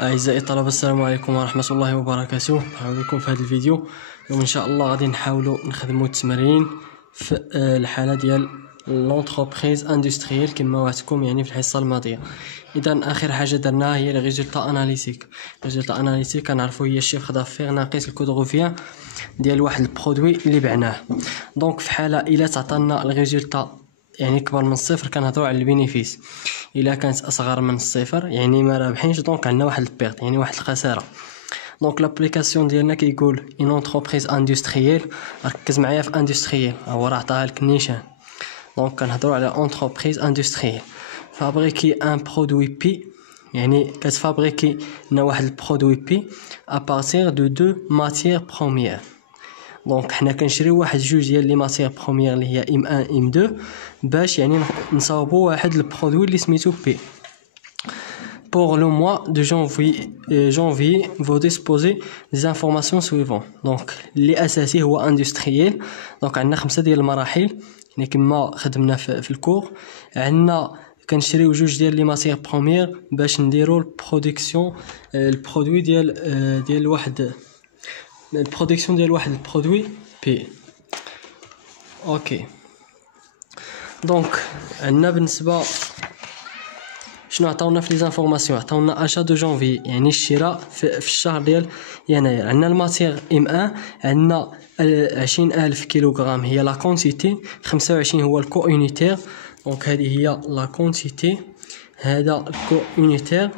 أعزائي الطلبة، السلام عليكم ورحمة الله وبركاته. مرحبا بكم في هذا الفيديو. اليوم إن شاء الله غادي نحاولوا نخدموا التمرين في الحالة ديال لونتربريز اندستريال كما وعدتكم يعني في الحصة الماضية. إذا آخر حاجة درناها هي ريزولتا أناليتيك. ريزولتا أناليتيك كنعرفوا هي الشيفر دافير ناقص الكود غوفيان ديال واحد البرودوي اللي بعناه. دونك في حالة إلا تعطانا الريزولتا يعني كبر من الصفر كنهضروا على البينيفيس. الا كانت اصغر من الصفر يعني ما رابحينش، دونك عندنا واحد البيرت يعني واحد الخساره. دونك لابليكاسيون ديالنا كيقول اون انتربريز اندستريال. ركز معايا في اندستريال، هو راه عطاها لك النيشان. دونك كنهضروا على انتربريز اندستريال فابريكي ان برودوي بي، يعني كتفابريكي لنا واحد البرودوي بي ابارتير دو ماتيير بروميير. دونك حنا كنشريو واحد جوج ديال لي ماتيير بروميير اللي هي ام 1 ام 2 باش يعني نصاوبوا واحد البرودوي اللي سميتو بي. Pour le mois de janvier, vous disposez des informations suivantes. Donc اللي اساسي هو industriel. دونك عندنا 5 ديال المراحل يعني كما خدمنا في الكور. عندنا كنشريو جوج ديال لي ماتيير بروميير باش نديرو البرودكسيون البرودوي ديال واحد البرودكسيون ديال واحد البرودوي بي. اوكي، دونك عندنا بالنسبه شنو عطاونا في لي زانفورماسيون. عطاونا اشا دو جانفي يعني الشراء في الشهر ديال يناير. عندنا الماتير ام 1 عندنا 20,000 كيلوغرام هي لا كونتيتي، 25 هو الكو يونيتير. دونك هذه هي لا كونتيتي، هذا الكو يونيتير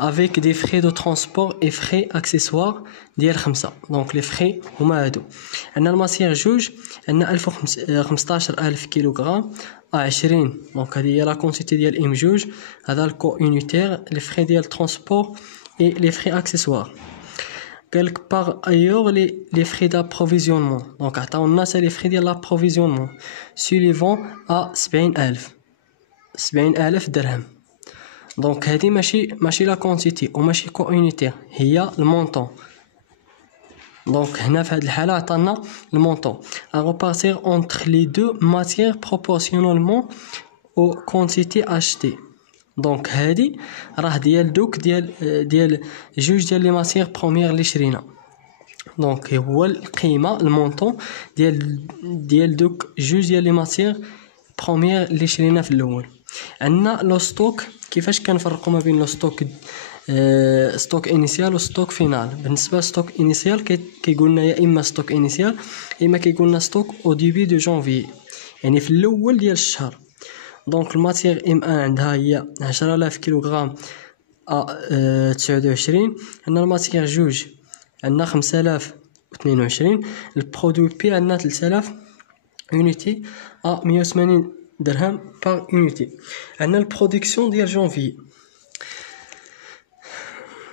avec des frais de transport et frais accessoires ديال 5. دونك لي فري هما هادو. عندنا الماتير جوج عندنا 15,000 كيلوغرام 20. دونك هذه هي لا كونتيتي ديال ام جوج، هذا الكو يونيتير، لي فري ديال ترونسبور اي لي فري اكسسوار. قالك باغ ايور لي فري دابروفيزيونمون. دونك عطاونا حتى لي فري ديال لابروفيزيونمون سوليفون ا 70,000 درهم. دونك هذه ماشي لا كونتيتي وماشي كو يونيتير، هي المونطون. دونك هنا في هذه الحاله عطانا المونطون ا repartir entre les deux matières proportionnellement aux quantités achetées. دونك هذه راه ديال دوك ديال جوج ديال لي ماتيير بروميير اللي شرينا. دونك هو القيمه المونطون ديال دوك جوج ديال لي ماتيير بروميير اللي شرينا في الاول. عندنا لو ستوك. كيفاش كنفرقوا ما بين لو ستوك ستوك انيسيال و ستوك فينال؟ بالنسبه لستوك انيسيال كيقول لنا يا اما ستوك انيسيال اما كيقول لنا ستوك او ديبي دو جانفي يعني في الاول ديال الشهر. دونك الماتير ام 1 عندها هي 10,000 كيلوغرام 29. عندنا الماتير جوج عندنا 5,022. البرودوي بي عندنا 3000 يونيتي 180 درهم بار يونيتي. عندنا البرودكسيون ديال جانفي.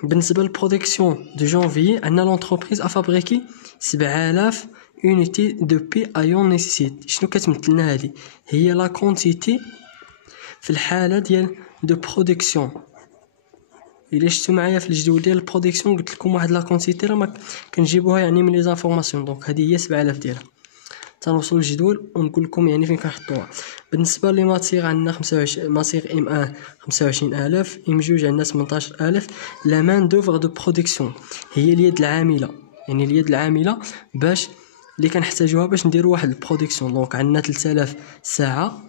بالنسبه للبرودكسيون دو جانفي عندنا لونتربريز افابريكي 7,000 يونيتي دو بي ايون نيسيسيت. شنو كتمثل لنا هذه؟ هي لا كونتيتي في الحاله ديال دو برودكسيون. الا شفتوا معايا في الجدول ديال البرودكسيون قلت لكم واحد لا كونتيتي راه ما كنجيبوها يعني من لي زانفورماسيون. دونك هذه هي 7,000 ديالها. تنوصلوا للجدول ونقول لكم يعني فين كنحطوها. بالنسبه لي ماتير عندنا 25 ماتير ام 1 25,000، ام جوج عندنا 18,000. لا مان دوفر دو برودكسيون هي اليد العامله، يعني اليد العامله باش اللي كنحتاجوها باش نديروا واحد البرودكسيون. دونك عندنا 3000 ساعه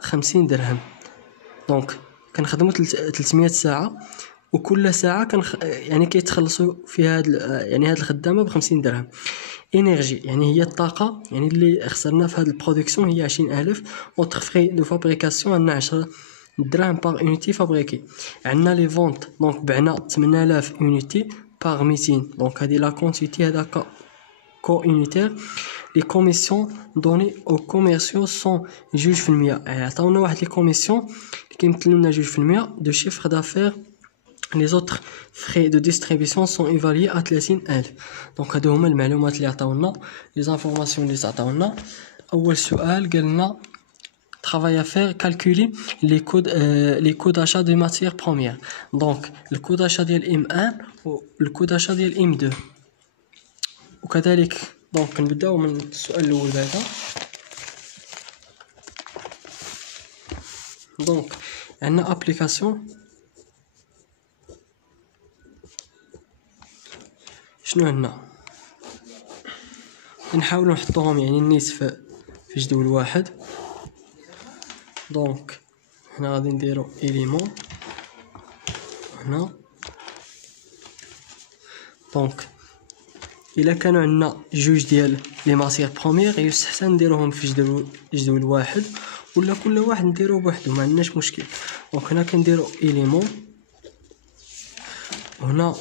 50 درهم. دونك كنخدموا 300 ساعه وكل ساعه يعني كيتخلصوا في يعني هاد الخدامه ب50 درهم. انرجي يعني هي الطاقه يعني اللي خسرنا في هاد البرودكسيون هي 20,000. اوتر فري دو فابريكاسيون عندنا 10 دراهم بار يونيتي فابريكي. عندنا لي فونت دونك بعنا 8,000 يونيتي بار 200. دونك هذه لا كونتيتي هذا كو يونيتير. لي كوميسيون دوني او كوميرسيو سون 2%. عطاونا واحد لي كوميسيون اللي كيمثلوا لنا 2% دو شيفر دافير. Les autres frais de distribution sont évalués à 30,000. دونك هادو هما المعلومات اللي عطاونا، لي زانفورماسيون اللي عطاونا. اول سؤال قالنا travail à faire calculer les coûts d'achat des matières premières. دونك الكود d'achat ديال M1 والكود d'achat ديال M2 وكذلك. دونك كنبداو من السؤال الاول بعدا. دونك عندنا ابليكاسيون شنو عندنا؟ نحاولوا نحطوهم يعني النيت في جدول واحد. دونك هنا غادي نديرو إليمون هنا. دونك الا كانوا عندنا جوج ديال لي ماسيير بروميير يستحسن نديروهم في جدول واحد، ولا كل واحد نديروه بوحدو ما عندناش مشكل. دونك هنا كنديرو إليمون، وهنا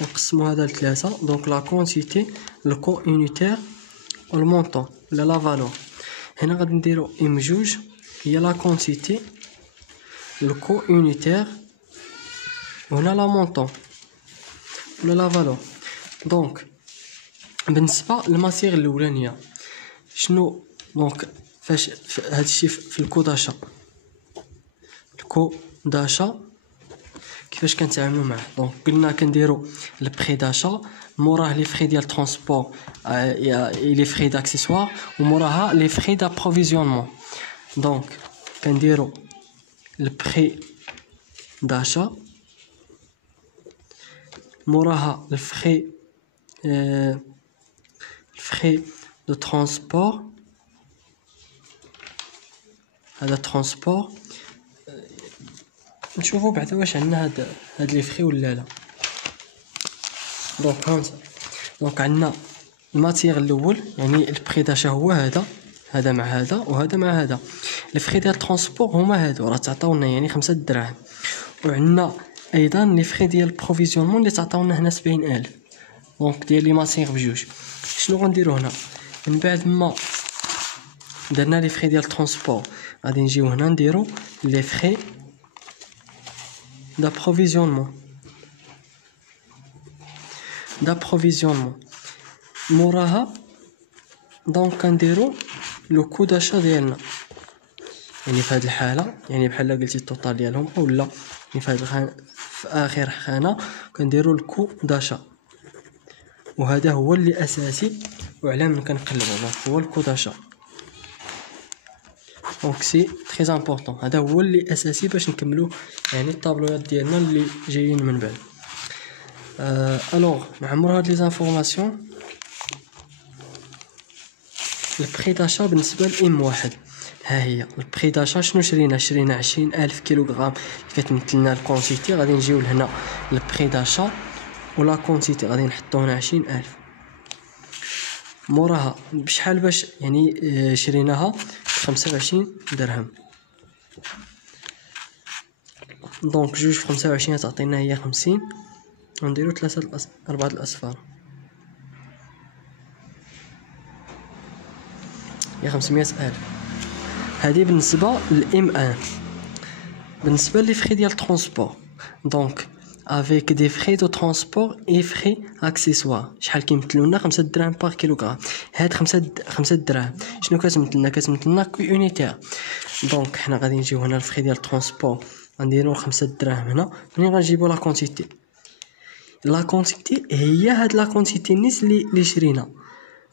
نقسمو هذا لثلاثة. دونك لا كونتيتي، لو كو يونيتير، والمونطون ولا لا فالور. هنا غادي نديرو ام جوج هي لا كونتيتي، لو كو يونيتير، وهنا لا مونطون ولا لا فالور. دونك بالنسبه للماسيغ الاولانيه شنو؟ دونك فاش هادشي في الكو داشا، الكو داشا كيفاش كنتعاملوا معاه؟ دونك قلنا كنديروا البري داشا، موراه لي فري ديال ترونسبور لي فري داكسيسوار، وموراها لي فري دابروفيزيونمون. دونك كنديروا البري داشا، موراها الفري دو ترونسبور، هذا ترونسبور. نشوفوا بعدا واش عندنا هاد لي فري ولا لا. دونك هانت، دونك عندنا الماتيغ الاول يعني البري داشا هو هذا مع هذا وهذا مع هذا. لي فري ديال ترونسبور هما هادو راه تعطاونا يعني 5 دراهم، وعندنا ايضا لي فري ديال البروفيزيونمون اللي تعطاونا هنا 70000. دونك ديال لي ماسيغ بجوج. شنو غنديرو هنا؟ من بعد ما درنا لي فري ديال ترونسبور غادي نجيو هنا نديرو لي فري دابروفيزيونمون موراها. دونك كنديرو لو كو داشا ديالنا، يعني في هذه الحاله يعني بحال قلتي التوتال ديالهم، اولا يعني في هذه في اخر خانه كنديرو الكو داشا، وهذا هو اللي اساسي وعلى من كنقلبو. دونك هو الكو داشا. دونك سي تري امبورطون، هذا هو اللي اساسي باش نكملو يعني الطابلوات ديالنا اللي جايين من بعد. الوغ نعمرو هاد لي زانفورماسيون. البري داشا بالنسبه لام واحد، ها هي البري داشا. شنو شرينا 20000 كيلوغرام كتمثل لنا الكونتيتي. غادي نجيو لهنا البري داشا ولا كونتيتي غادي نحطو هنا 20000. موراها بشحال باش يعني شريناها 25 درهم. دونك جوج في 25 تعطينا هي 50، ونديرو 4 الأصفار هي 500,000. هذه بالنسبة للإم ان. بالنسبة لي فري ديال ترونسبور، دونك افيك دي فري دو ترونسبور اي فري اكسيسوار شحال كيمثلوا لنا 5 دراهم بار كيلوغرام. هاد 5 دراهم شنو كتمثلنا كو يونيتير. دونك حنا غادي نجيو هنا الفري ديال ترونسبور غنديرو 5 دراهم هنا. منين غنجيبو لا كونتيتي؟ لا كونتيتي هي هاد لا كونتيتي نيس اللي شرينا.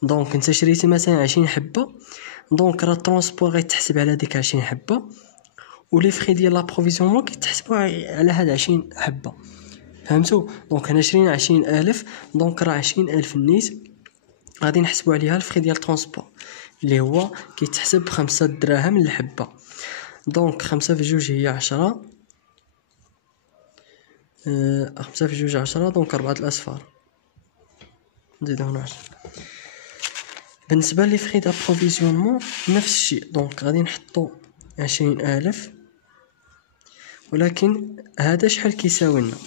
دونك انت شريتي مثلا 20 حبه، دونك راه الترونسبور غيتحسب على ديك 20 حبه، ولي فري ديال لابروفيزيونمون كيتحسبوا على هاد 20 حبه. فهمتوا؟ دونك هنا شرينا 20000، دونك راه 20000 النيت غادي نحسبوا عليها الفري ديال ترونسبور اللي هو كيتحسب ب5 دراهم للحبه. دونك 5 في 2 هي 10، 5 في 2 10، دونك 4 الأصفار نزيدو هنا 10. بالنسبه لي فري دابروفيزيونمون نفس الشيء. دونك غادي نحطو 20000، ولكن هذا شحال كيساوي لنا؟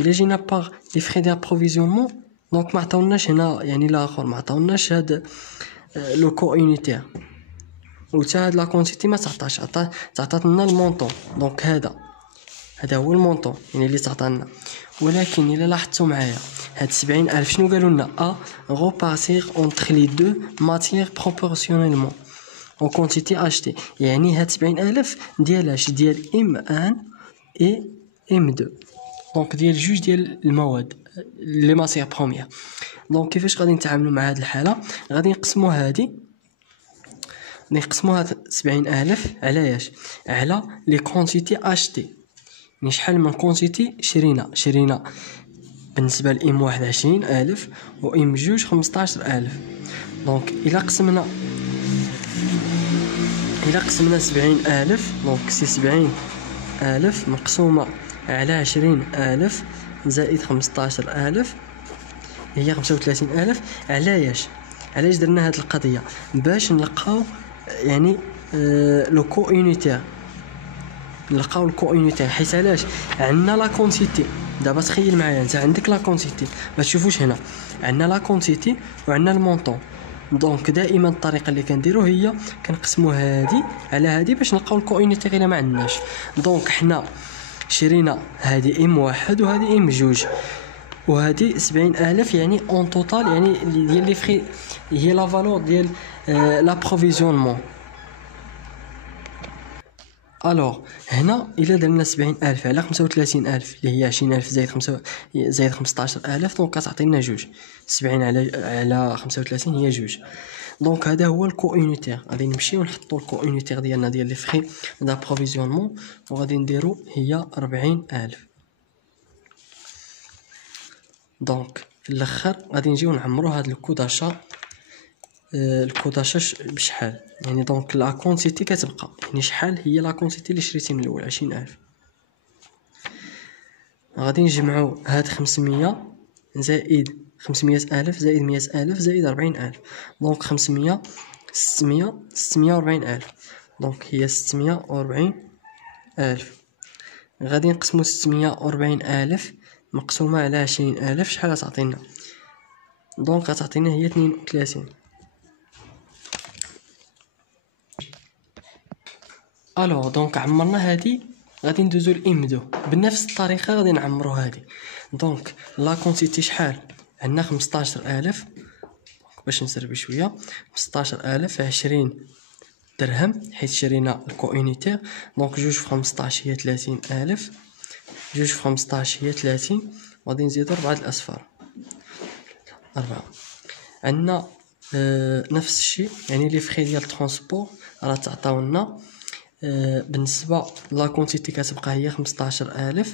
الا جينا باغ لي فري دابروفيزيونمون دونك ما عطاوناش هنا يعني الاخر ما عطاوناش هذا لو كو يونيتير، وتا هاد لا كونتيتي ما تعطاش، تعطات لنا المونطون. دونك هذا هو المونطون يعني اللي تعطانا. ولكن الا لاحظتوا معايا هاد 70000 شنو قالوا لنا؟ ا غوبارسير اونتر لي دو ماتيير بروبورسيونيلمون اون كونتيتي اشتي. يعني هاد 70000 ديالاش؟ ديال ام ان اي ام 2، دونك ديال جوج ديال المواد لي ماتيير بروميير. دونك كيفاش غادي نتعاملوا مع هاد الحاله؟ غادي نقسموا هاد 70000 على ياش؟ على لي كونتيتي اشتي. يعني شحال من كونتيتي شرينا بالنسبة لإم واحد 20,000 وإم جوج 15,000. دونك إلا قسمنا 70,000، دونك سي 70,000 مقسومة على 20,000 زائد 15,000 هي 35,000. علاش درنا هاد القضية؟ باش نلقاو يعني لو كو اونيتير، نلقاو الكو اونيتير. حيت علاش؟ عندنا لا كونتيتي. دابا تخيل معايا، انت عندك لا كونتيتي، ما تشوفوش هنا عندنا لا كونتيتي وعندنا المونطون. دونك دائما الطريقه اللي كنديرو هي كنقسموا هادي على هادي باش نلقاو الكو اونيتير الا ما عندناش. دونك حنا شرينا هادي ام واحد وهادي ام جوج وهادي 70,000، يعني اون توتال يعني ديال لي فري هي لا فالور ديال لابروفيزيونمون. الوغ هنا الا درنا 70,000 على 35,000 اللي هي 20,000 زائد 15,000، دونك كتعطينا جوج. 70 على 35 هي جوج. دونك هذا هو الكو اونيتير. غادي نمشيو نحطو الكو اونيتير ديالنا ديال لي فري دابروفيزيونمون وغادي نديرو هي 40,000. دونك في الاخر غادي نجيو نعمرو هاد الكو داشا. الكو داشا بشحال يعني؟ دونك لا كونتيتي كتبقى، يعني شحال هي لا كونتيتي اللي شريتي من الاول؟ 20,000. غادي نجمعو هاد 500 زائد 500,000 زائد 100,000 زائد 40,000. دونك 500 640,000. دونك هي 640,000. غادي نقسمو 640,000 مقسومة على 20,000 شحال غتعطينا؟ دونك غتعطينا هي 32. الوغ دونك عمرنا هادي، غادي ندوزو لإم دو بنفس الطريقة. غادي نعمرو هادي. دونك لا كونتيتي شحال عندنا؟ 15,000. باش نسربي شوية، 15,000 20 درهم حيت شرينا الكو اونيتير. دونك جوج في 15 هي 30,000. جوج في 15 هي 30. وغادي نزيدو 4 الأصفار. 4 عندنا نفس الشيء، يعني لي فري ديال الترونسبور راه تعطاولنا. بالنسبة لا كونتيتي كتبقى هي 15,000،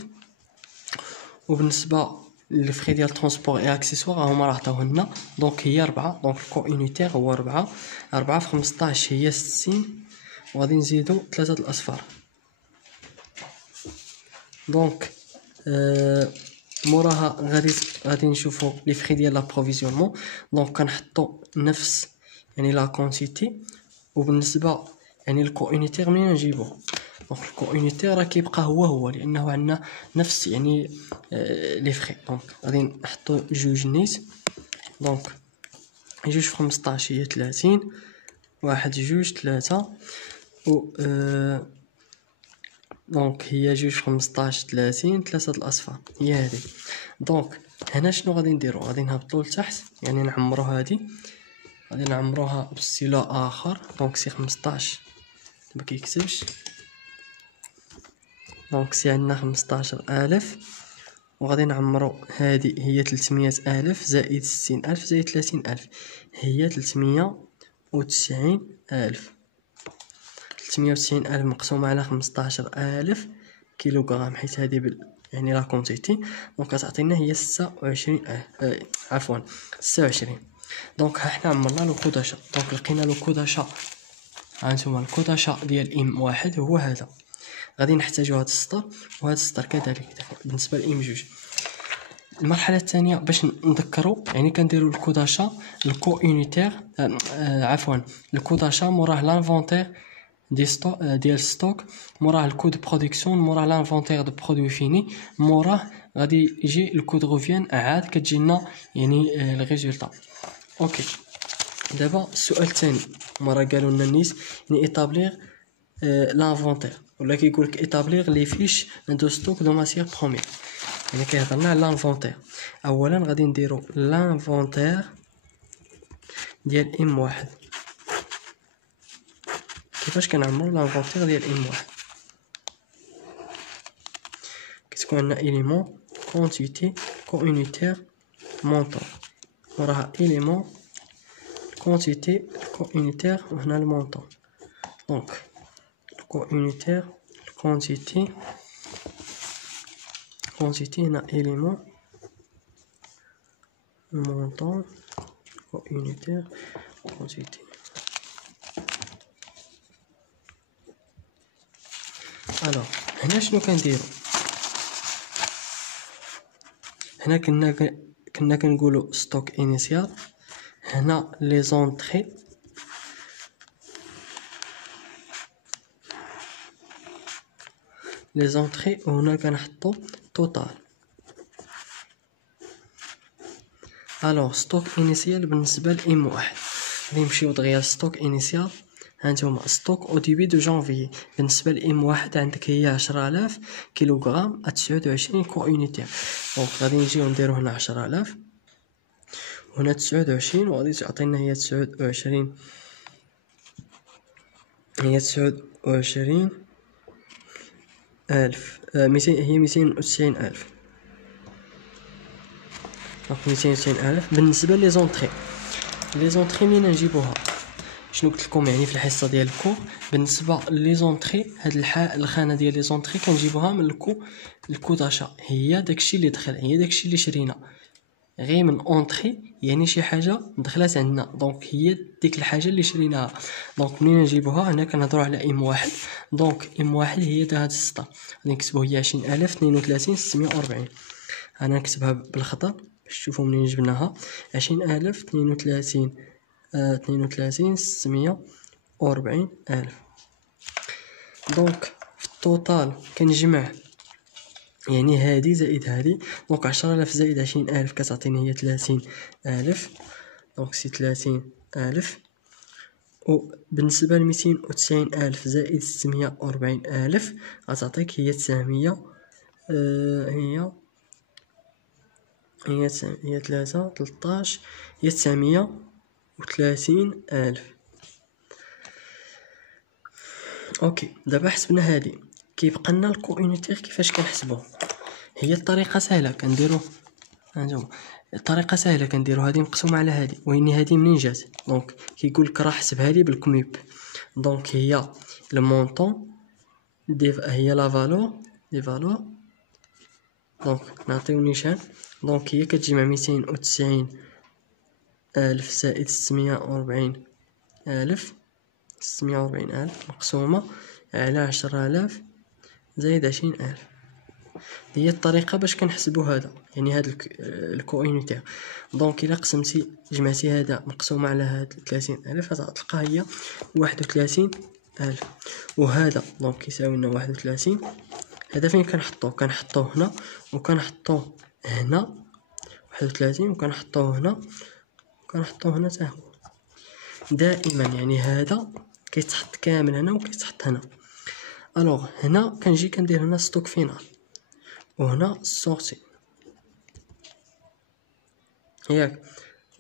وبالنسبة للفري ديال الترونسبور اي اكسيسوار هما راه عطاوهولنا. دونك هي 4. دونك الكو اونيتير هو 4. 4 في 15 هي 60. وغادي نزيدو 3 الأصفار. دونك موراها غادي نشوفو لي فري ديال لابروفيزيونمون. دونك كنحطو نفس يعني لا كونتيتي. وبالنسبة يعني الكو اونيتير منين نجيبوه؟ دونك الكو اونيتير راه كيبقى هو لانه عندنا نفس يعني لي فري. دونك غادي نحطو جوج نيت. دونك جوج في 15 هي 30. 1 2 3 و دونك هي جوج في 15 30. 3 الأصفار هي هادي. دونك هنا شنو غادي نديرو؟ غادي نهبطو لتحت، يعني نعمرو هادي. غادي نعمروها بستيلو اخر. دونك سي 15 ما كيكتبش. دونك سي عندنا 15,000 وغادي نعمرو هادي هي 300,000 زائد 60,000 زائد 30,000 هي 390,000. 390,000 مقسومة على 15,000 كيلوغرام حيت هادي يعني لا كونتيتي. دونك غتعطينا هي 26 عفوا 26. دونك ها حنا عمرنا لو كو داشا. دونك لقينا لو كو داشا. هانتوما الكو داشا ديال ام واحد هو هذا. غادي نحتاجو هاد السطر وهاد السطر كذلك بالنسبه لام جوج. المرحله الثانيه باش نذكروا يعني كنديروا الكو داشا الكو اونيتير عفوا الكو داشا موراه لانفونتير ديال ستوك، موراه الكود برودكسيون، موراه لانفونتير دو برودوي فيني، موراه غادي يجي الكود روفيان عاد كتجينا يعني الريزولطا. اوكي دابا السؤال الثاني مره قالوا لنا الناس يعني ايطابليغ لانفونتير ولا كيقول لك ايطابليغ لي فيش دو ستوك دو ماتيير بروميير، يعني كيهضرنا على لانفونتير. اولا غادي نديرو لانفونتير ديال ام واحد. كيفاش كنعمرو لانفونتير ديال ام واحد؟ كتكون عندنا اليمون كونتيتي كو اونيتير مونطون وراها اليمون كونتيتي كو اونيتير وهنا المونطون. دونك كو اونيتير كونتيتي هنا اليمون montant unitaire quantité. الوغ هنا شنو كنديرو؟ هنا كنا كنقولوا ستوك انيسيال. هنا لي زونطري وهنا كنحطو توتال. الوغ ستوك انيسيال بالنسبه لام واحد غادي نمشيو دغيا ستوك انيسيال. هانتوما ستوك او ديبي دو جانفي بالنسبه لام واحد عندك هي 10000 كيلوغرام 29 كو يونيتير. دونك غادي نجيو نديرو هنا 10000 وهنا 29 وغادي تعطينا هي 29 ألف 200 هي 290,000. دونك 290,000 بالنسبه لي زونطري. منين نجيبوها؟ شنو قلت لكم يعني في الحصه ديال الكور بالنسبه لي زونطري. هاد الخانه ديال لي زونطري كنجيبوها من الكو داشا. هي داكشي اللي دخل، هي داكشي اللي شرينا غير من اونطري، يعني شي حاجه دخلت عندنا. دونك هي ديك الحاجه اللي شريناها. دونك منين نجيبوها؟ هنا كنهضروا على ام واحد. دونك ام واحد هي هاد السطر غادي نكتبو هي 20,000 32,640. انا نكتبها بالخطا باش تشوفوا منين جبناها. 20,000 32,640,000. دونك في التوتال كنجمع يعني هادي زائد هادي. دونك 10,000 زائد 20,000 كتعطيني هي 30,000. دونك سي 30,000. وبالنسبه ل 290,000 زائد 640,000 غتعطيك هي 900. هي 3 13 هي 930,000. اوكي دابا حسبنا هادي، كيبقى لنا الكو يونيتير. كيفاش كنحسبوه؟ هي الطريقه سهله كنديرو. هانتوما الطريقه سهله كنديرو هادي مقسومه على هادي. وين هادي منين جات؟ دونك كيقول لك راه حسبها لي بالكميب. دونك هي لو مونطون هي لا فالور دي فالور. دونك نعطيو نيشان. دونك هي كتجمع 290,000 زائد 640,000 مقسومه على 10,000 زائد 20,000. هي الطريقه باش كنحسبوا هذا، يعني هذا الكو يونيتير. دونك الا قسمتي جمعتي هذا مقسومه على هاد 30,000 غتلقى هي 31,000. وهذا دونك كيساوي لنا 31. هذا فين كنحطوه هنا وكنحطوه هنا 31 وكنحطوه هنا حتى هو دائما. يعني هذا كيتحط كامل هنا وكيتحط هنا. الوغ هنا كنجي كندير هنا ستوك فينال وهنا السورتي ياك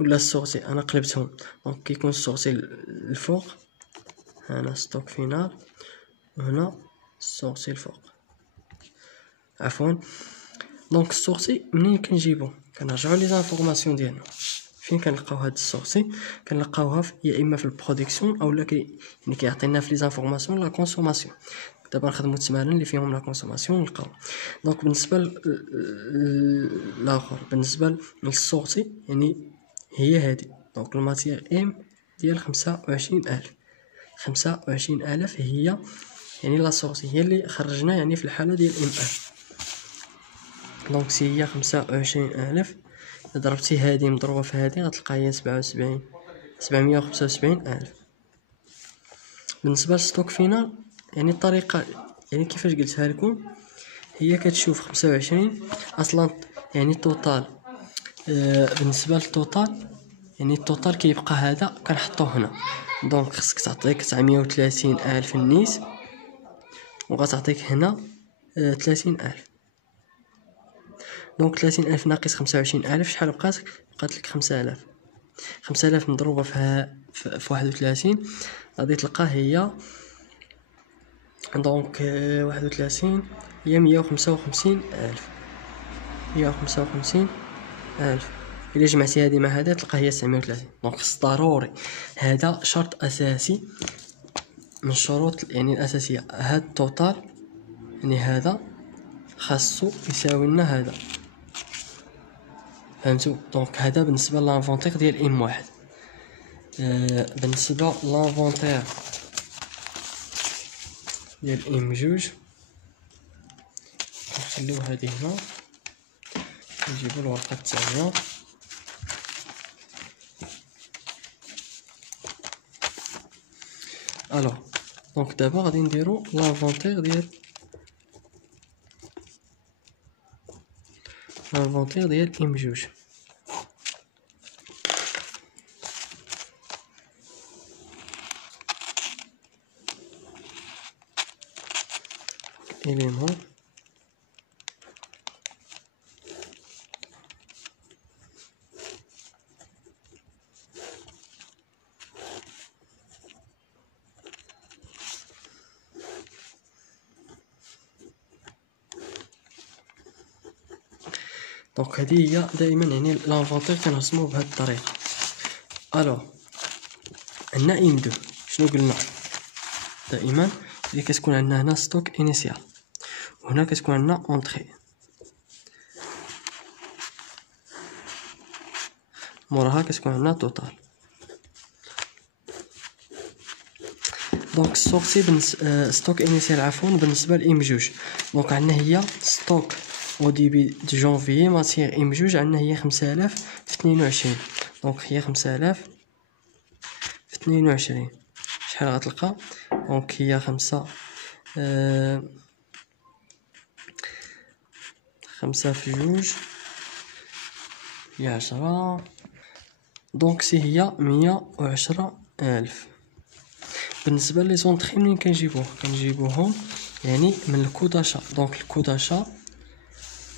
ولا السورتي. انا قلبتهم. دونك كيكون السورتي الفوق هنا ستوك فينال وهنا السورتي الفوق عفوا. دونك السورتي منين كنجيبو؟ كنرجعوا لي زانفورماسيون ديالنا. فين كنلقاو هاد السورتي؟ كنلقاوها يا اما في البرودكسيون اولا يعني كيعطينا في لي زانفورماسيون لا كونسوماسيون. دابا نخدمو التمارين اللي فيهم لا كونسوماسيون نلقاو. دونك بالنسبه الاخر بالنسبه للسورتي يعني هي هادي. دونك الماتير ام ديال 25,000 هي يعني لا سورتي هي اللي خرجنا يعني في الحاله ديال ام ان. دونك سي هي 25,000 ضربتي هادي مضروبه في هادي غتلقى هي 775,000. بالنسبه للستوك فينال يعني الطريقه يعني كيفاش قلتها لكم هي كتشوف 25 اصلا يعني التوتال. بالنسبه للتوتال يعني التوتال كيبقى هذا كنحطوه هنا. دونك خصك تعطيك 930,000 النيس وغتعطيك هنا 30,000. دونك 30,000 ناقص 25,000 شحال بقات لك 5,000. 5,000 مضروبه في 31 غادي تلقى هي دونك 31 هي 155,000. الا جمعتي هذه مع هذا تلقى هي 930. دونك خص ضروري هذا شرط اساسي من الشروط يعني الاساسيه. هاد التوتال يعني هذا خاصو يساوي لنا هذا فهمتوا؟ دونك هذا بالنسبه للانفونتير ديال ام واحد. بالنسبه للانفونتير ديال ام جوج نخليو هذه هنا، نجيبو الورقه الثانيه. الوغ دونك دابا غادي نديرو لانفونتير ديال ام جوج. élément دونك هذه هي دائما يعني لانفونتير كنرسموه بهذه الطريقه. الوغ عندنا ام دو، شنو قلنا؟ دائما اللي كتكون عندنا هنا ستوك انيسيال، وهنا كتكون عندنا اونطري، موراها كتكون عندنا توتال. دونك السورتي ستوك انيسيال عفوا بالنسبه لام جوج، دونك عندنا هي ستوك او ديبي دو جانفيي ماتير ام جوج، عندنا هي 5000 في 22. دونك هي 5000 في 22 شحال غتلقى؟ دونك هي 5 في جوج هي 10. دونك سي هي 110,000. بالنسبه لي زونطري منين كنجيبوهم يعني من الكوداشا. دونك الكوداشا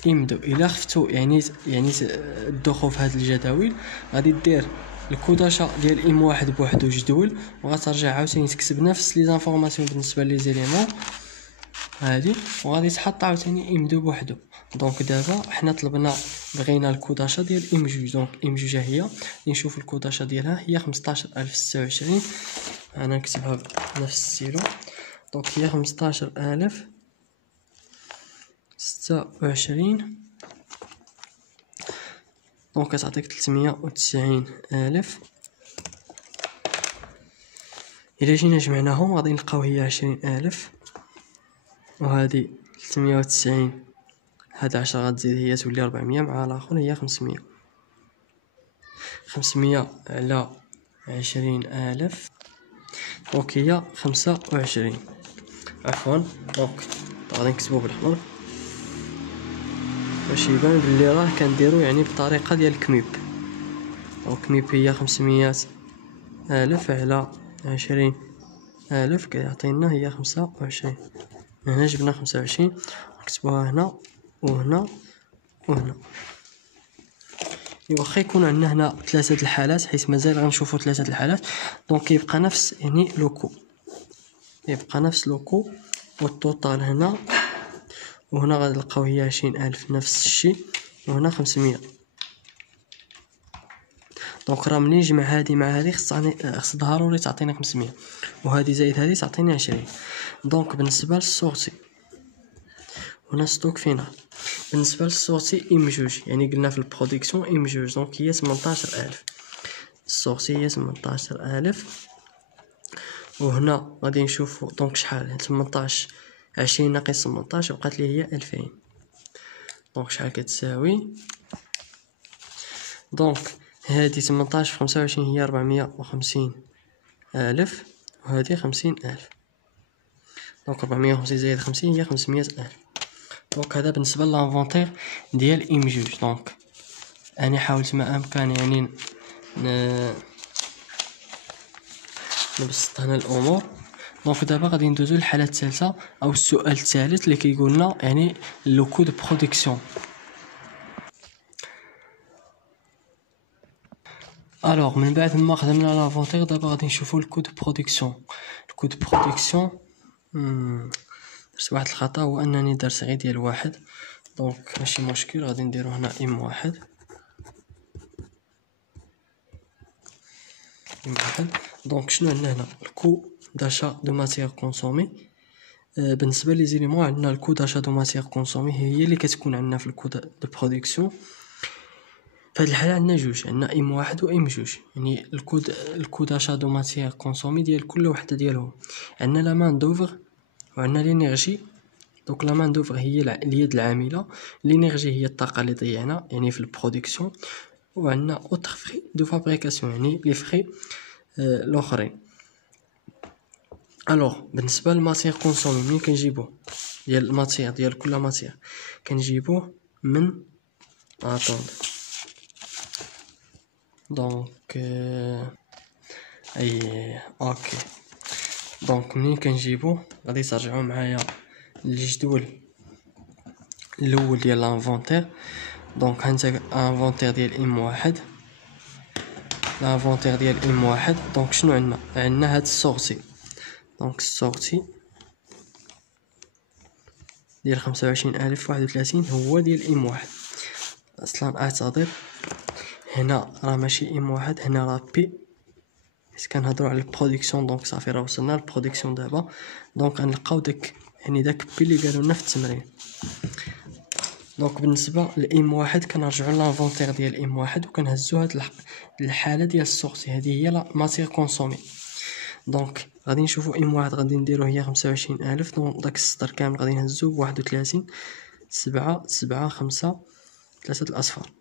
يمدو الا خفتو يعني الدخول في هاد الجداول، غادي دير الكوداشا ديال ام واحد بوحدو جدول، وغترجع عاوتاني تكتب نفس لي زانفورماسيون بالنسبه لي زيليمون هادي، وغادي تحط عاوتاني ام دو بوحدو. دونك دابا حنا بغينا الكوداشا ديال ام جوج. دونك ام جوج هي نشوف الكوداشا ديالها هي 15026. انا نكتبها بنفس الستيلو. دونك هي 15026. دونك كتعطيك 390,000. الا جينا جمعناهم غادي نلقاو هي 20,000، وهذه 390 هاد 10 غتزيد هي تولي 400 مع الاخر هي 500. 500 على 20,000 دونك هي 25 عفوا. دونك غادي نكتبو بالحمر باش يبان بلي راه كنديرو يعني بالطريقه ديال الكميب. دونك كميب هي 500,000 على 20,000 كيعطينا هي 25. هنا جبنا 25 نكتبوها هنا وهنا وهنا. واخا يكون عندنا هنا 3 الحالات، حيت مازال غنشوفو 3 الحالات، دونك يبقى نفس يعني لوكو، يبقى نفس لوكو. والتوتال هنا وهنا غادي نلقاو هي 20,000 نفس الشيء، وهنا 500. دونك راه منين نجمع هادي مع هادي خص ضروري تعطينا 500، وهادي زائد هادي تعطيني 20. دونك بالنسبه للسورتي هنا ستوك فينال. بالنسبه للسورتي ام جوج يعني قلنا في البرودكسيون ام جوج، دونك هي 18,000. السورتي هي 18,000. وهنا غادي نشوفو دونك شحال 18 20 ناقص 18 بقات لي هي 2000. دونك شحال كتساوي؟ دونك هادي 18 في 25 هي 450,000، وهادي 50,000. دونك 450 زائد 50 هي 500,000. دونك هذا بالنسبه للانفونتير ديال ام جوج. دونك انا حاولت ما امكن يعني نبسط هنا الامور. دونك دابا غادي ندوزو للحاله الثالثه او السؤال الثالث اللي كيقولنا يعني لو كو دو برودكسيون. الوغ من بعد ما خدمنا لافونتير دابا غادي نشوفو الكو دو برودكسيون. الكو دو برودكسيون درت واحد الخطا، هو انني درت غير ديال واحد. دونك ماشي مشكل، غادي نديرو هنا ام واحد. دونك شنو عندنا هنا؟ الكو داشا دو ماتيير كونسومي. بالنسبه لي زيليمون عندنا الكو داشا دو ماتيير كونسومي هي اللي كتكون عندنا في الكو دو برودكسيون. في هذه الحالة عندنا جوج، عندنا ام واحد و ام جوج، يعني الكود اشا دو ماتيير كونسومي ديال كل وحدة ديالهم. عندنا لا مان دوفر وعندنا لينيرجي. دونك لا مان دوفر هي اليد العاملة، لينيرجي هي الطاقة اللي ضيعنا يعني في البرودكسيون، وعندنا اوتر فري دو فابريكاسيون يعني لي فري الاخرين. الوغ بالنسبة للماتيير كونسومي منين كنجيبوه ديال الماتيير ديال كل ماتيير، كنجيبوه من اتوند. دونك اوكي، دونك منين كنجيبوه غادي ترجعوا معايا للجدول الاول ديال لانفونتير. دونك هانت انفونتير ديال ام واحد، لانفونتير ديال ام واحد. دونك شنو عندنا هاد السورتي. دونك السورتي ديال 25031 هو ديال ام واحد. اصلا اعتذر، هنا راه ماشي ام واحد، هنا راه بي، حيت كنهضروا على البرودكسيون. دونك صافي راه وصلنا للبرودكسيون دابا. دونك غنلقاو داك داك بي اللي قالوا لنا في التمرين. دونك بالنسبه لام واحد كنرجعوا لانفونتير ديال ام واحد وكنهزو هاد الحاله ديال السورسي، هذه هي لا ماتير كونسومي. دونك غادي نشوفوا ام واحد غادي نديرو هي 25000. دونك داك السطر كامل غادي نهزو ب 31 7 7 5 3 الاصفار.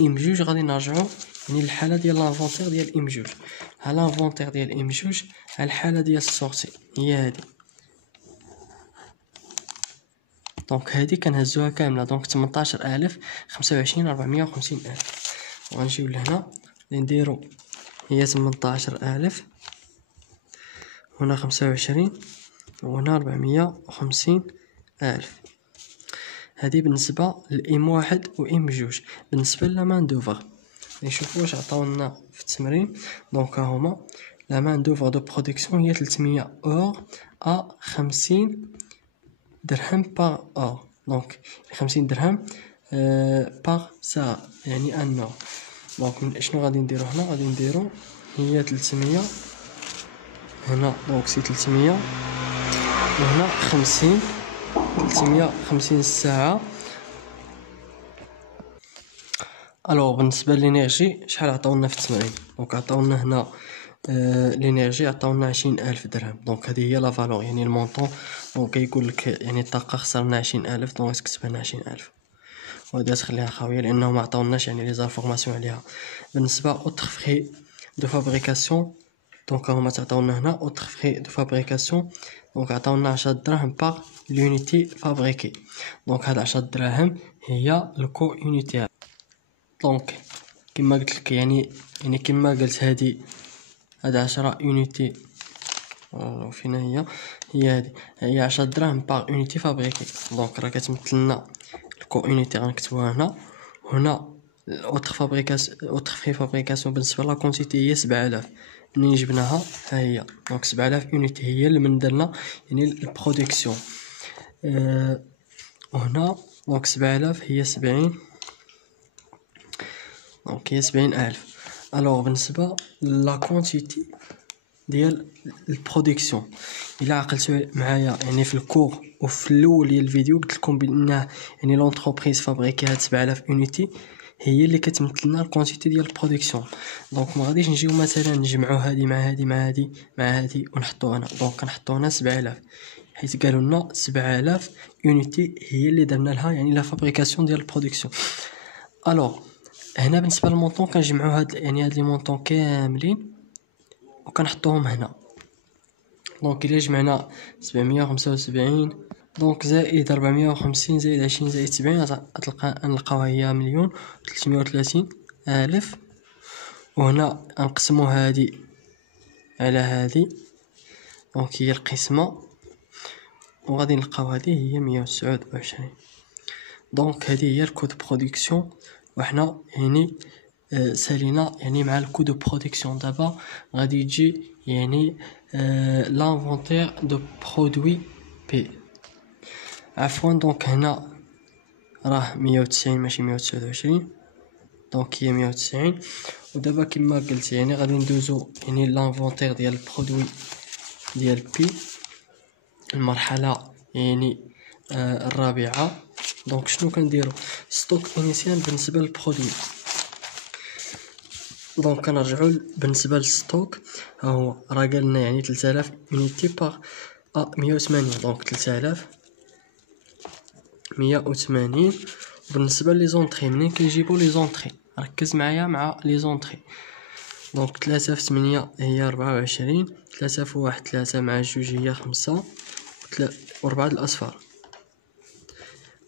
ام جوج غادي نرجعو يعني الحاله ديال لانفونتير ديال ام جوج. ها لانفونتير ديال ام جوج، ها الحاله ديال السورسي هي هادي. دونك هادي كنهزوها كامله. دونك 18000 25 450000. وغنجيو لهنا نديرو هي 18000 هنا 25 وهنا 450000. هذه بالنسبه لام واحد و ام جوج. بالنسبه لا مان دوفر نشوفوا واش عطاونا في التمرين. دونك هما لا مان دوفر دو برودكسيون هي 300 اور ا 50 درهم باغ اور. دونك 50 درهم باغ ساعة يعني ان اور. دونك شنو غادي نديرو هنا؟ غادي نديرو هي 300 هنا، دونك سي 300 وهنا 50 350 الساعة. الوغ بالنسبة للإنرجي شحال عطاونا في التمرين؟ دونك عطاونا هنا لينيرجي عطاونا 20000 درهم. دونك هذه هي لا فالور يعني المونطون. دونك كيقول لك يعني الطاقة خسرنا 20000. دونك تكتب هنا 20000 وهذه تخليها خاوية لأنه ما عطاوناش يعني لي زانفورماسيون عليها. بالنسبة اوتر فري دو فابريكاسيون، دونك هما تعطاونا هنا اوتر فري دو فابريكاسيون. دونك عطاونا 10 دراهم باغ لونيتي فابريكي. دونك هاد 10 دراهم هي الكو يونيتير. دونك كما قلت لك يعني كما قلت هاد 10 يونيتي فين هي هي 10 دراهم باغ يونيتي فابريكي. دونك راه كتمثل لنا الكو يونيتي غنكتبوها هنا. هنا اوتر فري فابريكاسيون بالنسبه لا كونتيتي هي 7000. منين جبناها ها هي. دونك 7000 يونيتي هي اللي من درنا يعني البرودكسيون. وهنا دونك 7000 هي 70. دونك هي 70000. الوغ بالنسبه لا كونتيتي ديال البرودكسيون، الا عقلتوا معايا يعني في الكور وفي الاول ديال الفيديو قلت لكم بان يعني لونتربريز فابريكي هاد 7000 يونيتي هي اللي كتمثل لنا الكونتيتي ديال البرودكسيون. دونك ما غاديش نجيو مثلا نجمعوا هادي مع هادي مع هادي مع هادي ونحطوها هنا. دونك كنحطو هنا 7000 حيت قالوا لنا 7000 يونيتي هي اللي درنا لها يعني لا فابريكاسيون ديال البرودكسيون. الوغ هنا بالنسبه للمونطون كنجمعوا هاد لي مونطون كاملين وكنحطوهم هنا. دونك الا جمعنا 775 دونك زائد 450 زائد 20 زائد 70 نلقاوها هي 1,330,000. وهنا نقسمو هادي على هادي، دونك هي القسمة، وغادي نلقاو هادي هي 129. دونك هذه هي الكود برودكسيون. وحنا يعني سالينا يعني مع الكود برودكسيون. دابا غادي يجي يعني لانفونتير دو برودوي بي. عفوا دونك هنا راه 190 ماشي 129. دونك هي 190. ودابا كما قلت يعني غادي ندوزو يعني لانفونتير ديال البرودوي ديال بي المرحله يعني الرابعه. دونك شنو كنديرو؟ ستوك انيسيال بالنسبه للبرودوي. دونك كنرجعو بالنسبه للستوك، ها هو راه قالنا يعني 3000 يونيتي باغ 180، دونك 3180. بالنسبه لي زونطري، منين كنجيبو لي زونطري؟ ركز معايا مع لي زونطري. دونك 3 في 8 هي 24، 3 في 1 3 مع 2 هي 5 و4 الاصفار.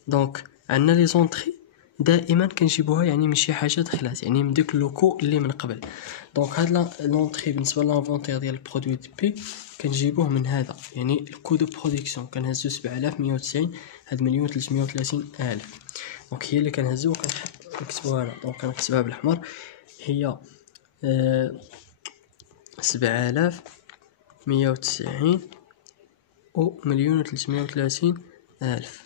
دونك عندنا لي زونطري دائما كنجيبوها يعني من شي حاجه دخلات، يعني من ديك اللوكو اللي من قبل. دونك هاد لونطري بالنسبه لانفونتير ديال البرودوي دي بي كنجيبوه من هذا، يعني الكو دو برودكسيون كنهزو 7190، هاد 1,330,000. دونك هي اللي كنهزو وكنحط نكتبوها هنا. دونك كنكتبها بالاحمر، هي 7190 و 1,330,000.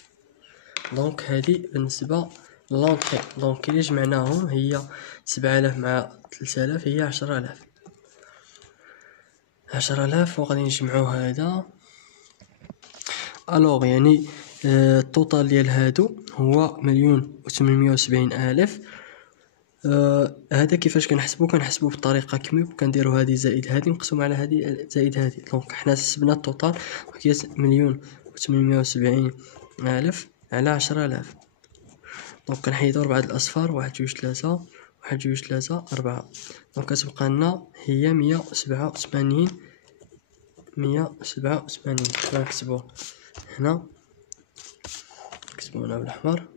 دونك هادي بالنسبه لونطري. دونك إلا جمعناهم هي 7000 مع 3000 هي 10,000 وغادي نجمعو هذا. الوغ يعني التوتال ديال هادو هو 1,870,000. هذا كيفاش كنحسبو بطريقه كيميو، كنديرو هادي زائد هادي نقسم على هادي زائد هادي. دونك حنا حسبنا التوتال هي 1,870,000 على 10,000. دونك كنحيدو 4 الاصفار، 1 2 3 1 2 3 4. دونك كتبقى لنا هي 187. كنكتبو هنا، نكتبو هنا بالاحمر،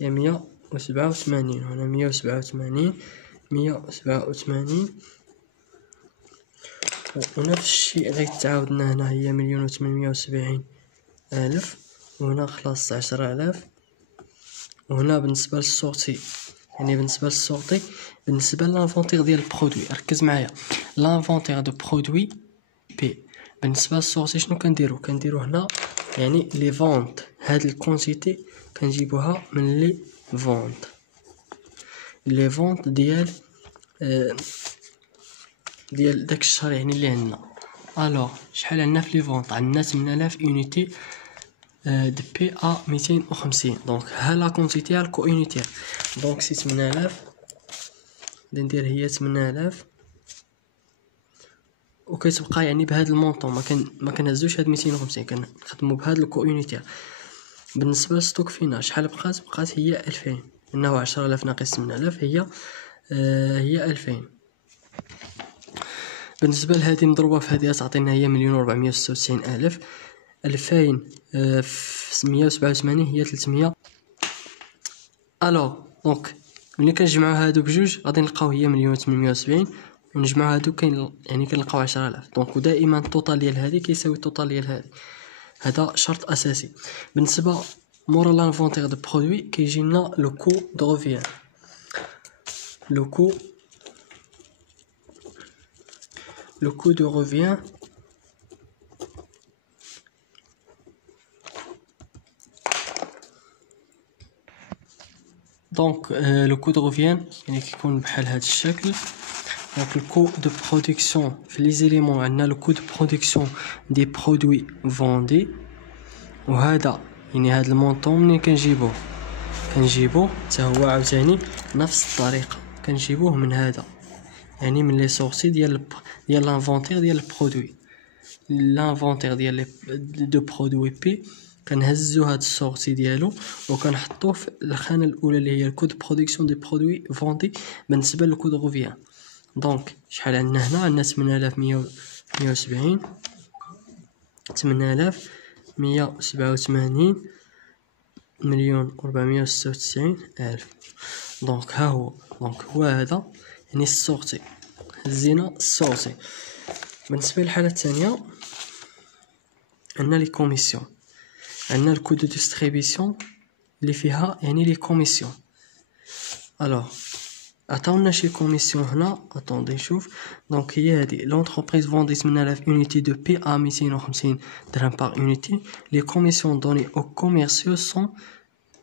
هي 187 هنا 187 ونفس الشيء غيتعاود لنا هنا هي 1,870,000 وهنا خلاص 10,000. وهنا بالنسبه للسورتي، يعني بالنسبه للانفونتير ديال البرودوي، ركز معايا، لانفونتير دو برودوي بي. بالنسبه للسورتي شنو كنديرو هنا؟ يعني لي فونت، هاد الكونتيتي كنجيبوها من لي فونت ديال داك الشهر يعني اللي عندنا. الوغ شحال عندنا في لي فونت؟ عندنا 8000 يونيتي دي بي ا 250. دونك ها لا كونتيتي الكو يونيتير. دونك سي 8000 ندير هي 8000 وكتبقى يعني بهاد المونطون، ما كنهزوش هاد 250، كنخدمو بهاد الكو يونيتير. بالنسبه للستوك فينا شحال بقات هي 2000، انه 10,000 ناقص 8000 هي 2000. بالنسبه لهادي نضربها في هادي تعطينا هي 1,496,000. 2000 في 187 هي 300. الوغ دونك ملي كنجمعو هادو بجوج غادي نلقاو هي 1,870 ونجمعو هادو يعني كنلقاو 10,000. دونك ودائما التوتال ديال هادي كيساوي التوتال ديال هادي، هذا شرط اساسي. بالنسبه مورا لانفونتير دو برودوي كيجينا لو كو دو روفيان. لو كو دو روفيان دونك لو كو دو روفيان يعني كيكون بحال هذا الشكل. دونك الكو دو برودكسيون في لي زيليمون عندنا لو كو دو برودكسيون دي برودوي فوندي، وهذا يعني هذا المونطون منين كنجيبوه حتى هو عاوتاني نفس الطريقه، كنجيبوه من هذا يعني من لي سورسي ديال لانفونتير ديال البرودوي. لانفونتير ديال دو برودوي بي كنهزو هاد السورتي ديالو وكنحطوه في الخانه الاولى اللي هي الكود برودكسيون دي برودوي فوندي بالنسبه للكود روفيان. دونك شحال عندنا هنا؟ عندنا 8170 8187 1,496,000. دونك ها هو، هذا يعني السورتي، هزينا السورتي. بالنسبه للحاله الثانيه عندنا لي كوميسيون، عندنا الكود دو ديستريبيسيون اللي فيها يعني لي كوميسيون. الوغ عطاونا شي كوميسيون هنا، اتوندي نشوف. دونك هي هادي لونتربريز فوندي 8000 يونيتي دو بي ا 250 درهم باغ يونيتي. لي كوميسيون دوني او كوميرسيو سون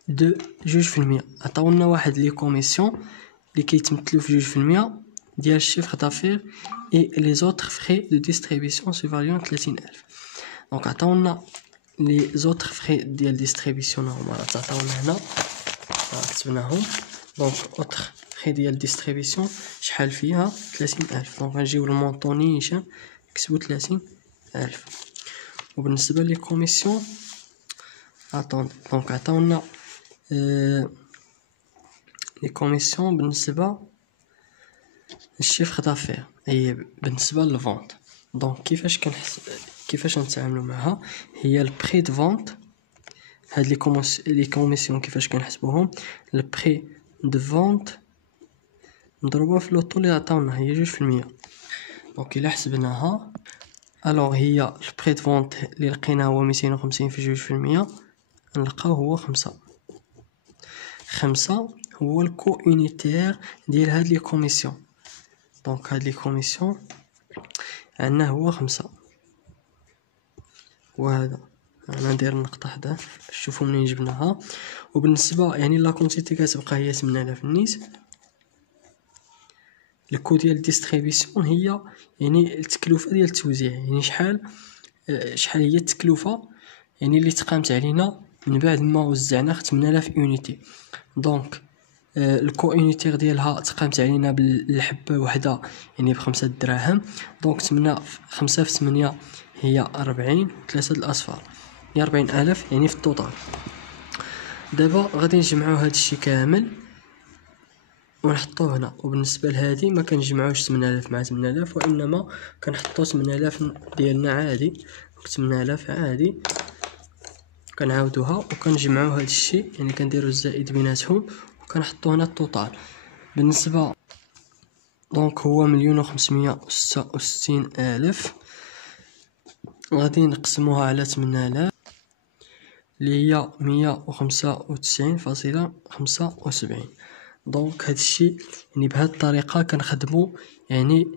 دو 2%. عطاونا واحد لي كوميسيون اللي كيتمثلوا في 2% ديال الشيفر دافير اي لي زوتر فري دو ديستريبيسيون سوفاليون 30,000. دونك عطاونا لي زوتر فري ديال ديستريبيسيون هما عطاونا هنا كتبناهم. دونك اوتر البخي ديال ديستريبيسيون شحال فيها 30,000. دونك غنجيو للمونطون نيشان نكتبو 30,000. وبالنسبة لي كوميسيون دونك عطاونا لي كوميسيون بالنسبة للشيفر دافير هي بالنسبة للفونت. دونك كيفاش نتعاملو معها؟ هي البري دو فونت. هاد لي كوميسيون كيفاش كنحسبوهم؟ البري دو فونت نضربوها في لوطو اللي عطاونا هي 2%. دونك الا حسبناها الوغ هي البري دو فونت اللي لقيناه هو 250 في 2%، نلقاو هو 5. هو الكو اونيتير ديال هاد لي كوميسيون. دونك هاد لي كوميسيون عندنا هو 5. وهذا انا ندير النقطة حداه باش تشوفو منين جبناها. وبالنسبة يعني لا كونتيتي كتبقى هي 8000 النيت. الكو ديال ديستريبيسيون هي يعني التكلفة ديال التوزيع، يعني شحال هي التكلفة يعني اللي تقامت علينا من بعد ما وزعنا 8000 اونيتي. دونك الكو اونيتير ديالها تقامت علينا بالحبة وحدة يعني ب5 دراهم. دونك 5 في 8 هي 40، 3 الأصفار هي 40,000 يعني في التوتال. دابا غادي نجمعو هادشي كامل ونحطوه هنا. وبالنسبة لهادي ما كنجمعوش 8000 مع 8000، وإنما كنحطو 8000 ديالنا عادي، 8000 عادي كنعاودوها وكنجمعو هادشي يعني كنديرو الزائد بيناتهم وكنحطو هنا التوتال. بالنسبة دونك هو 1,566,000 غادي نقسموها على 8000 اللي هي 195.75. دونك هادشي يعني بهاد الطريقة كنخدمو يعني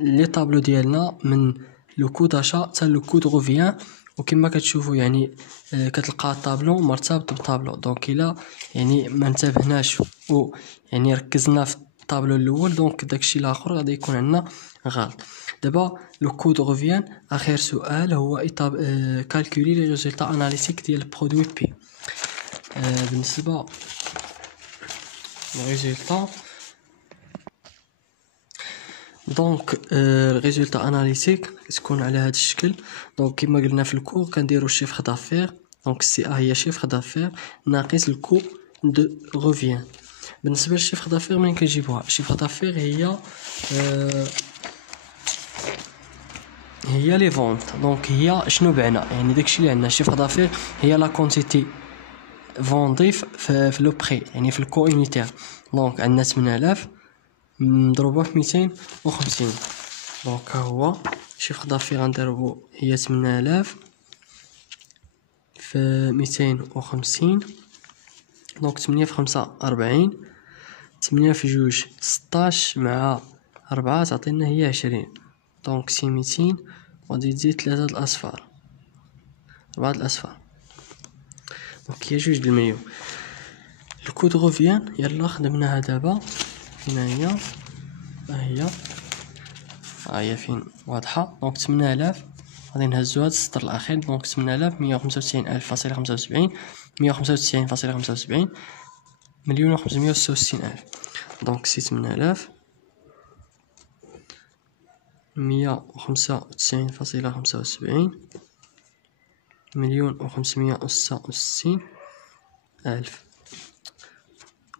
لي طابلو ديالنا من لو كو داشا حتى لو كو دو غوفيان. وكما كتشوفوا يعني كتلقى الطابلو مرتبط بطابلو. دونك الا يعني ما انتبهناش و يعني ركزنا في الطابلو الاول دونك داكشي الاخر غادي يكون عندنا غلط. دابا لو كو دو غوفيان اخر سؤال هو كالكولي لي ريزولطا اناليتيك ديال البرودوي بي. بالنسبه للريزولطا دونك الريزولطا اناليتيك كتكون على هذا الشكل. دونك كما قلنا في الكور كنديروا الشيفر دافير. دونك السي ا هي شيفر دافير ناقص الكو دو غوفيان. بالنسبه للشيفر دافير منين كنجيبوها؟ الشيفر دافير هي لي فونت. دونك هي شنو بعنا يعني داكشي اللي عندنا. الشيفر دافير هي لا كونتيتي فوندي في لو بري يعني في الكو اونيتير. دونك عندنا 8000 مضروبه في 250. دونك ها هو شيفر دافير غنضربو هي 8000 في 250. دونك 8 في 5 40، 8 في 2 16 مع 4 تعطينا هي 20. دونك سي 200 غادي تزيد 3 الأصفار 4 الأصفار. دونك هي 2 د1,000,000. الكود غوفيان يلا خدمناها دابا. فين هي؟ هي فين واضحة. دونك 8000 غادي نهزو هاد السطر الأخير. دونك 8000 195,000.75 195.75 1,566,000. دونك سي 8000 195.75 1,566,000.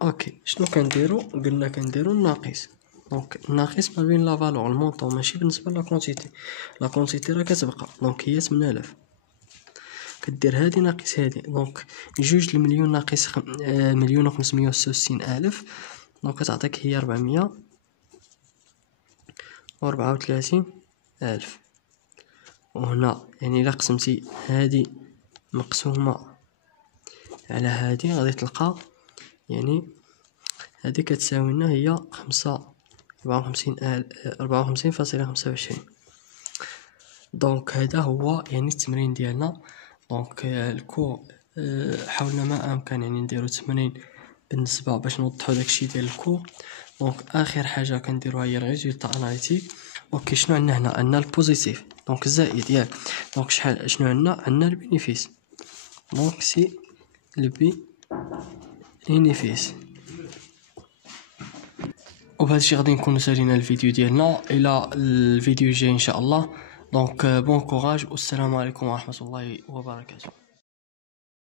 اوكي شنو كنديرو؟ قلنا كنديرو الناقص. دونك الناقص ما بين لا فالور المونطون ماشي بالنسبه لا كونتيتي. لا كونتيتي راه كتبقى. دونك هي 8000 كدير هادي ناقص هادي. دونك 2 ناقص 1,566,000 دونك كتعطيك هي 434,000. وهنا يعني الا قسمتي هادي مقسومه على هادي غادي تلقى يعني هادي كتساوي لنا هي 54,55.25. دونك هذا هو يعني التمرين ديالنا. دونك الكور حاولنا ما امكن يعني نديرو تمرين بالنسبه باش نوضحو داكشي ديال الكور. دونك اخر حاجه كنديروها هي الريزولطا اناليتيك. اوكي شنو عندنا هنا؟ عندنا البوزيتيف دونك الزائد ياك. دونك شنو عندنا البينيفيس. دونك سي البينيفيس وبهذا الشيء غادي نكونوا سالينا الفيديو ديالنا الى الفيديو الجاي ان شاء الله. دونك بون كوراج والسلام عليكم ورحمه الله وبركاته.